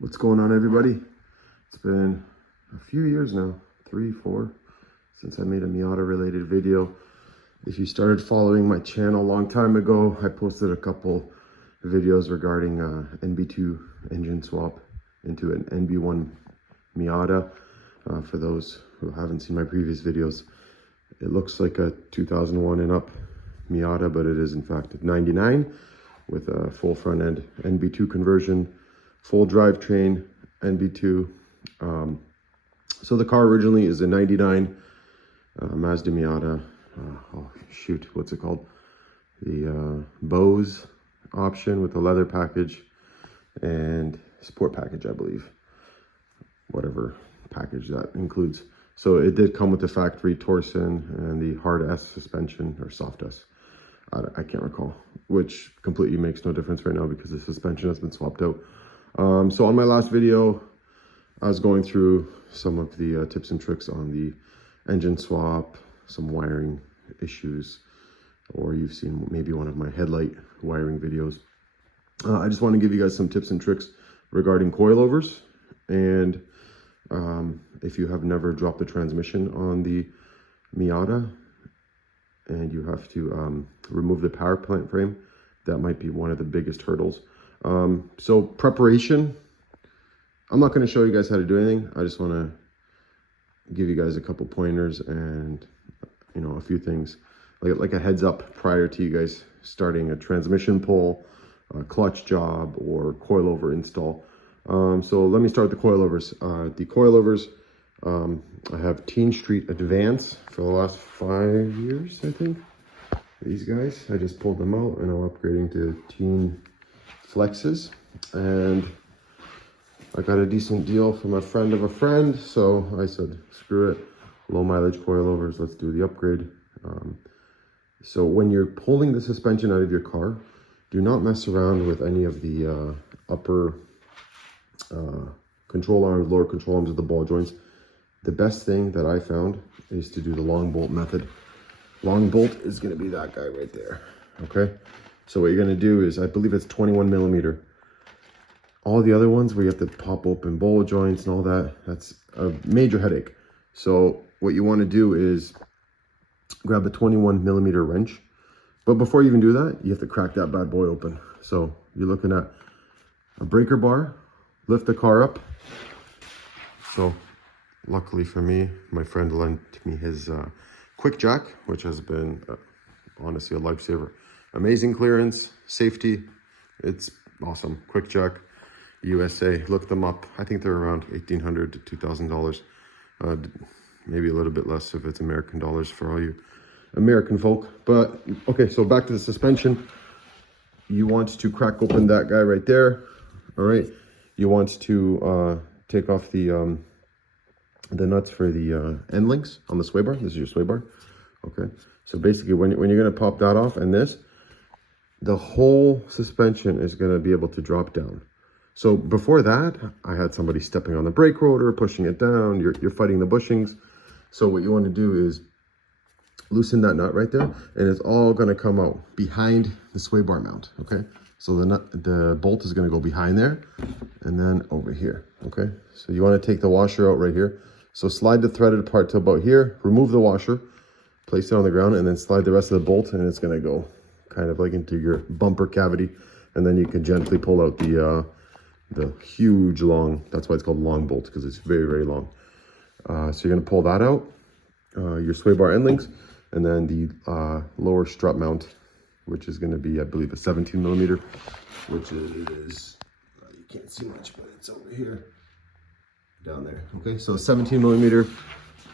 What's going on, everybody? It's been a few years now, 3, 4, since I made a Miata related video. If you started following my channel a long time ago, I posted a couple videos regarding NB2 engine swap into an NB1 Miata. For those who haven't seen my previous videos, it looks like a 2001 and up Miata, but it is in fact a 99 with a full front end NB2 conversion, full drivetrain NB2. So the car originally is a 99 Mazda Miata. Oh shoot, what's it called? The Bose option with the leather package and sport package, I believe. Whatever package that includes. So it did come with the factory torsion and the hard S suspension, or soft S. I can't recall, which completely makes no difference right now because the suspension has been swapped out. So on my last video, I was going through some of the tips and tricks on the engine swap, some wiring issues, or you've seen maybe one of my headlight wiring videos. I just want to give you guys some tips and tricks regarding coilovers. And if you have never dropped the transmission on the Miata and you have to remove the power plant frame, that might be one of the biggest hurdles. So preparation, I'm not going to show you guys how to do anything. I just want to give you guys a couple pointers and, you know, a few things like a heads up prior to you guys starting a transmission pull, a clutch job, or coilover install. So let me start with the coilovers. I have Teen Street Advance for the last 5 years, I think. These guys, I just pulled them out and I'm upgrading to Teen Flexes. And I got a decent deal from a friend of a friend, so I said, screw it, low mileage coilovers, let's do the upgrade. So when you're pulling the suspension out of your car, do not mess around with any of the upper control arms, lower control arms of the ball joints. The best thing that I found is to do the long bolt method. Long bolt is going to be that guy right there. Okay, so what you're going to do is, I believe it's 21 millimeter. All the other ones where you have to pop open ball joints and all that, that's a major headache. So what you want to do is grab a 21 millimeter wrench. But before you even do that, you have to crack that bad boy open. So you're looking at a breaker bar, lift the car up. So luckily for me, my friend lent me his quick jack, which has been honestly a lifesaver. Amazing clearance, safety, it's awesome. Quick jack, USA, look them up. I think they're around $1,800 to $2,000. Maybe a little bit less if it's American dollars for all you American folk. But okay, so back to the suspension. You want to crack open that guy right there. All right, you want to take off the nuts for the end links on the sway bar. This is your sway bar. Okay, so basically when you're going to pop that off and this, the whole suspension is going to be able to drop down. So before that, I had somebody stepping on the brake rotor, pushing it down. You're fighting the bushings. So what you want to do is loosen that nut right there, and it's all going to come out behind the sway bar mount. Okay, so the bolt is going to go behind there and then over here. Okay, so you want to take the washer out right here. So slide the threaded part to about here, remove the washer, place it on the ground, and then slide the rest of the bolt, and it's going to go kind of like into your bumper cavity, and then you can gently pull out the huge long, that's why it's called long bolt, because it's very, very long. So you're going to pull that out, your sway bar end links, and then the lower strut mount, which is going to be, I believe, a 17 millimeter, which is, you can't see much, but it's over here, down there. Okay, so 17 millimeter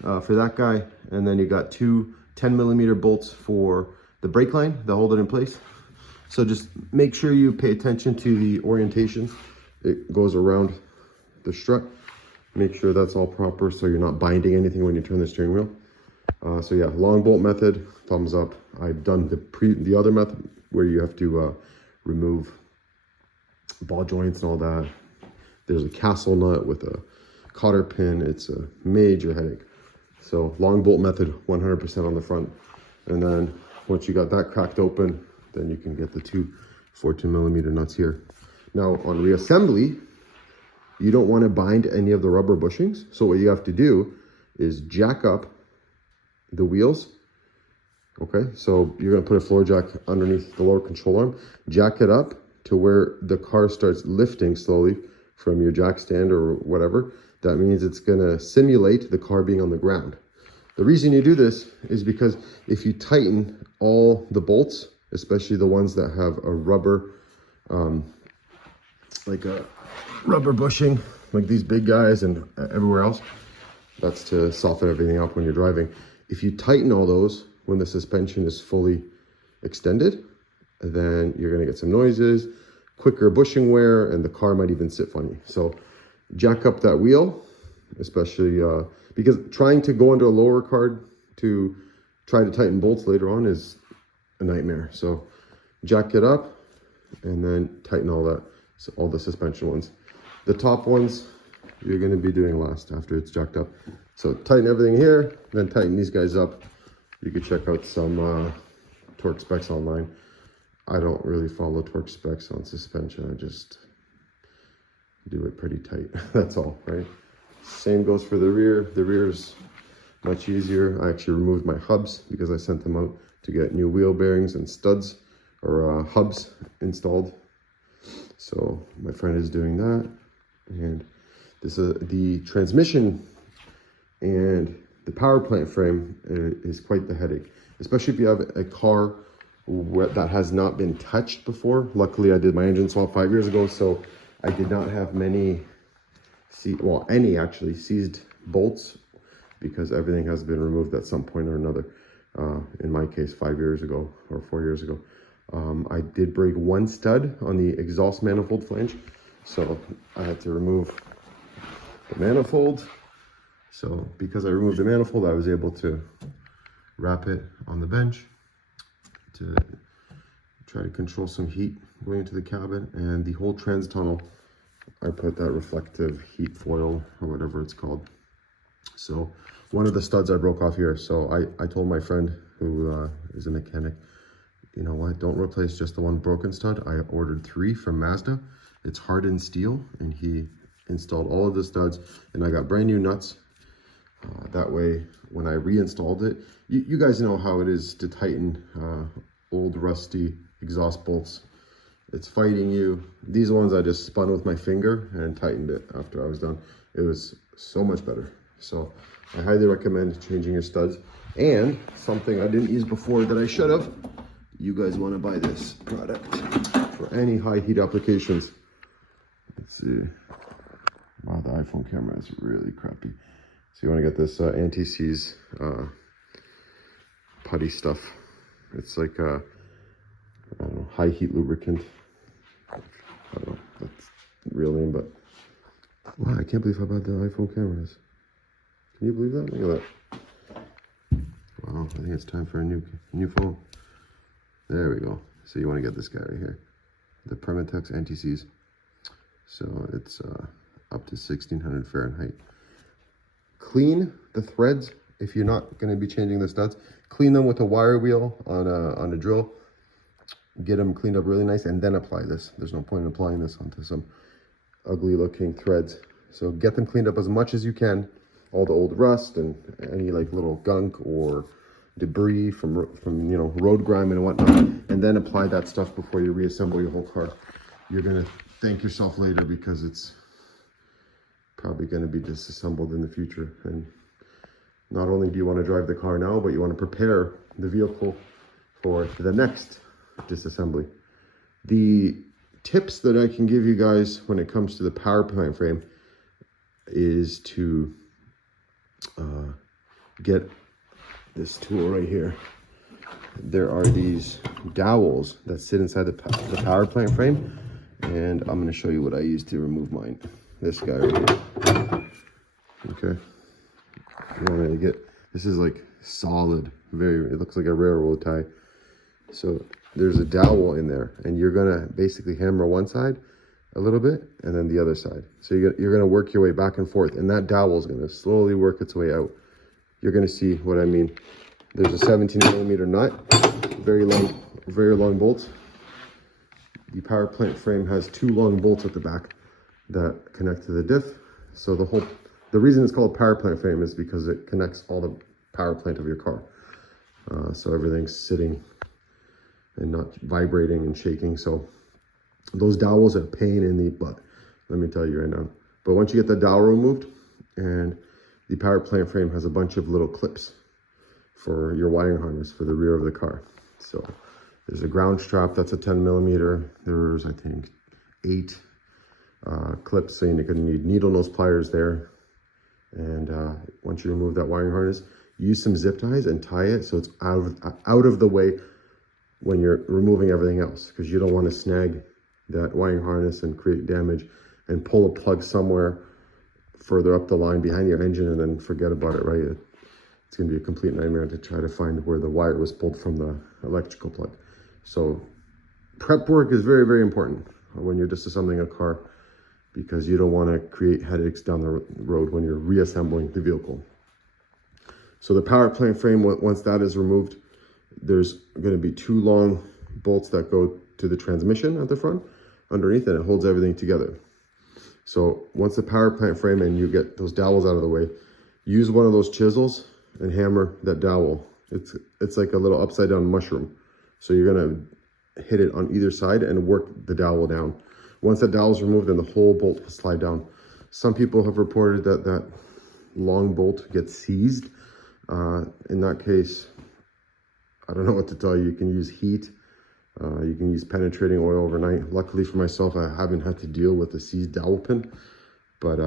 for that guy, and then you got two 10 millimeter bolts for the brake line that hold it in place. So just make sure you pay attention to the orientation. It goes around the strut. Make sure that's all proper so you're not binding anything when you turn the steering wheel. So yeah, long bolt method, thumbs up. I've done the other method where you have to remove ball joints and all that. There's a castle nut with a cotter pin. It's a major headache. So long bolt method, 100% on the front. And then once you got that cracked open, then you can get the two 14 millimeter nuts here. Now on reassembly, you don't want to bind any of the rubber bushings. So what you have to do is jack up the wheels. Okay, so you're going to put a floor jack underneath the lower control arm, jack it up to where the car starts lifting slowly from your jack stand or whatever. That means it's going to simulate the car being on the ground. The reason you do this is because if you tighten all the bolts, especially the ones that have a rubber, like a rubber bushing, like these big guys and everywhere else, that's to soften everything up when you're driving. If you tighten all those when the suspension is fully extended, then you're going to get some noises, quicker bushing wear, and the car might even sit funny. So jack up that wheel, especially because trying to go under a lower card to try to tighten bolts later on is a nightmare. So jack it up and then tighten all that, so all the suspension ones. The top ones you're going to be doing last after it's jacked up. So tighten everything here, then tighten these guys up. You could check out some torque specs online. I don't really follow torque specs on suspension. I just do it pretty tight. That's all, right? Same goes for the rear. The rear is much easier. I actually removed my hubs because I sent them out to get new wheel bearings and studs or hubs installed. So my friend is doing that. And this the transmission and the power plant frame is quite the headache, especially if you have a car that has not been touched before. Luckily, I did my engine swap 5 years ago, so I did not have any actually seized bolts because everything has been removed at some point or another. In my case, 5 years ago or 4 years ago. I did break one stud on the exhaust manifold flange, so I had to remove the manifold. So because I removed the manifold, I was able to wrap it on the bench to try to control some heat going into the cabin. And the whole trans tunnel, I put that reflective heat foil or whatever it's called. So one of the studs I broke off here. So I told my friend who is a mechanic, you know what, don't replace just the one broken stud. I ordered 3 from Mazda. It's hardened steel, and he installed all of the studs, and I got brand new nuts. That way, when I reinstalled it, you guys know how it is to tighten old rusty exhaust bolts. It's fighting you. These ones I just spun with my finger and tightened it after I was done. It was so much better. So I highly recommend changing your studs. And something I didn't use before that I should have, you guys want to buy this product for any high heat applications. Let's see. Wow, the iPhone camera is really crappy. So you want to get this anti-seize putty stuff. It's like a, I don't know, high heat lubricant. I don't know, that's the real name, but wow, I can't believe how bad the iPhone camera is. Can you believe that? Look at that. Wow, I think it's time for a new phone. There we go. So you want to get this guy right here, the Permatex anti-seize. So it's up to 1600 Fahrenheit. Clean the threads if you're not going to be changing the studs. Clean them with a wire wheel on a drill. Get them cleaned up really nice, and then apply this. There's no point in applying this onto some ugly looking threads. So get them cleaned up as much as you can. All the old rust and any like little gunk or debris from you know, road grime and whatnot, and then apply that stuff before you reassemble your whole car. You're gonna thank yourself later because it's probably going to be disassembled in the future. And not only do you want to drive the car now, but you want to prepare the vehicle for the next disassembly. The tips that I can give you guys when it comes to the power plant frame is to get this tool right here. There are these dowels that sit inside the power plant frame, and I'm going to show you what I use to remove mine. This guy right here. Okay. You want to get, this is like solid, it looks like a railroad tie. So there's a dowel in there, and you're going to basically hammer one side a little bit and then the other side. So you're going to work your way back and forth, and that dowel is going to slowly work its way out. You're going to see what I mean. There's a 17mm nut, very long bolts. The power plant frame has 2 long bolts at the back. that connect to the diff. So the reason it's called power plant frame is because it connects all the power plant of your car. So everything's sitting and not vibrating and shaking. So those dowels are a pain in the butt, let me tell you right now. But once you get the dowel removed, and the power plant frame has a bunch of little clips for your wiring harness for the rear of the car. So there's a ground strap, that's a 10mm. There's, I think, 8 clips, so you're going to need needle nose pliers there. And once you remove that wiring harness, use some zip ties and tie it so it's out of the way when you're removing everything else, because you don't want to snag that wiring harness and create damage and pull a plug somewhere further up the line behind your engine and then forget about it, right? It's going to be a complete nightmare to try to find where the wire was pulled from the electrical plug. So prep work is very, very important when you're disassembling a car, because you don't want to create headaches down the road when you're reassembling the vehicle. So the power plant frame, once that is removed, there's going to be 2 long bolts that go to the transmission at the front underneath, and it holds everything together. So once the power plant frame and you get those dowels out of the way, use one of those chisels and hammer that dowel. It's like a little upside down mushroom. So you're gonna hit it on either side and work the dowel down. Once that dowel is removed, then the whole bolt will slide down. Some people have reported that that long bolt gets seized. In that case, I don't know what to tell you. You can use heat. You can use penetrating oil overnight. Luckily for myself, I haven't had to deal with a seized dowel pin, but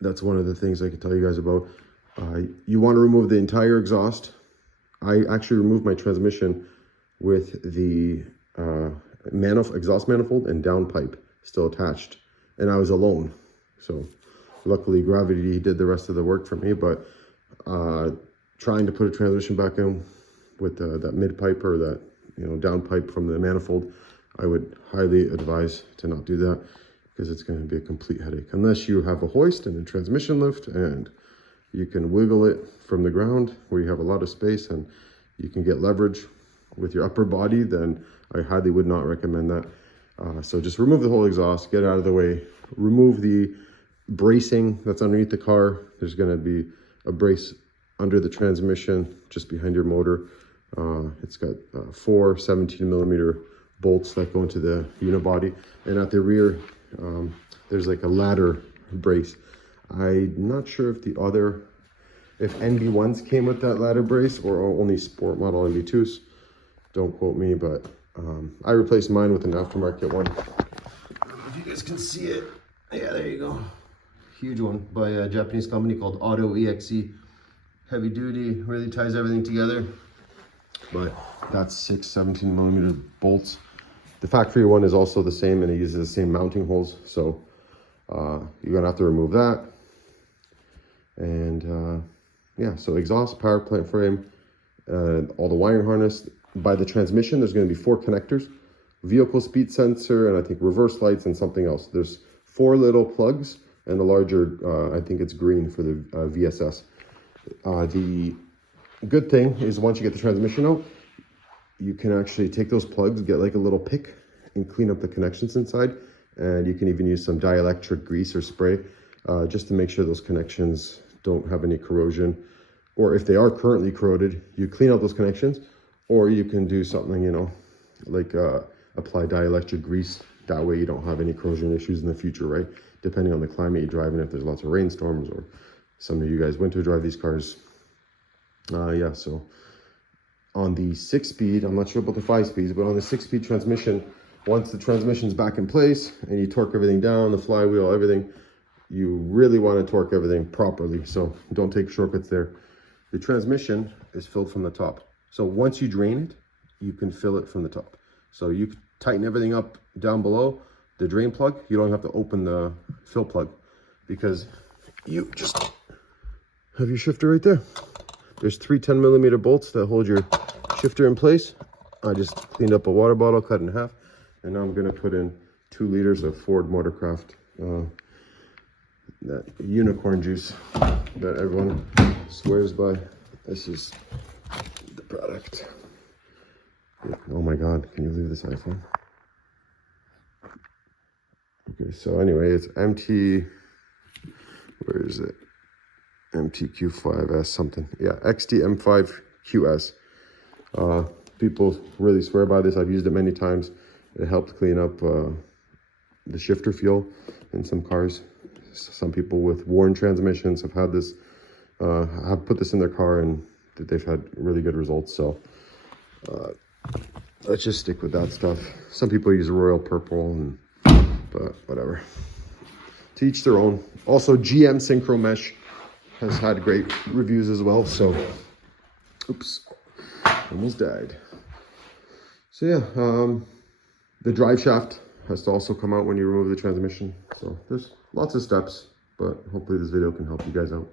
that's one of the things I can tell you guys about. You want to remove the entire exhaust. I actually removed my transmission with the exhaust manifold and downpipe still attached, and I was alone. So luckily gravity did the rest of the work for me, but trying to put a transmission back in with that mid pipe or that down pipe from the manifold, I would highly advise to not do that, because it's going to be a complete headache. Unless you have a hoist and a transmission lift and you can wiggle it from the ground where you have a lot of space and you can get leverage with your upper body, then I highly would not recommend that. So just remove the whole exhaust, get it out of the way, remove the bracing that's underneath the car. There's going to be a brace under the transmission just behind your motor. It's got 4 17mm bolts that go into the unibody, and at the rear there's like a ladder brace. I'm not sure if if NB1s came with that ladder brace or only sport model NB2s. Don't quote me, but I replaced mine with an aftermarket one. I don't know if you guys can see it. Yeah, there you go. Huge one by a Japanese company called Auto EXE. Heavy duty, really ties everything together. But that's 6 17mm bolts. The factory one is also the same, and it uses the same mounting holes. So you're gonna have to remove that. And yeah, so exhaust, power plant frame, all the wiring harness. By the transmission, there's gonna be 4 connectors, vehicle speed sensor, and I think reverse lights and something else. There's 4 little plugs, and the larger, I think it's green for the VSS. The good thing is once you get the transmission out, you can actually take those plugs, get like a little pick, and clean up the connections inside. And you can even use some dielectric grease or spray just to make sure those connections don't have any corrosion. Or if they are currently corroded, you clean out those connections, or you can do something, like apply dielectric grease. That way you don't have any corrosion issues in the future, right? Depending on the climate you're driving, if there's lots of rainstorms, or some of you guys winter drive these cars. Yeah, so on the 6-speed, I'm not sure about the 5 speeds, but on the 6-speed transmission, once the transmission's back in place and you torque everything down, the flywheel, everything, you really want to torque everything properly. So don't take shortcuts there. The transmission is filled from the top. So once you drain it, you can fill it from the top. So you tighten everything up down below the drain plug. You don't have to open the fill plug, because you just have your shifter right there. There's 3 10mm bolts that hold your shifter in place. I just cleaned up a water bottle, cut in half, and now I'm gonna put in 2 liters of Ford Motorcraft, that unicorn juice that everyone swears by. This is the product. Oh my God, can you believe this iPhone? Okay, so anyway, it's MT, where is it? MTQ5S something. Yeah, XTM5QS. People really swear by this. I've used it many times. It helped clean up the shifter fuel in some cars. Some people with worn transmissions have had this, have put this in their car, and they've had really good results. So let's just stick with that stuff. Some people use royal purple, but whatever. To each their own. Also, GM Synchro Mesh has had great reviews as well. So, oops, almost died. So yeah, the drive shaft has to also come out when you remove the transmission. So there's lots of steps, but hopefully this video can help you guys out.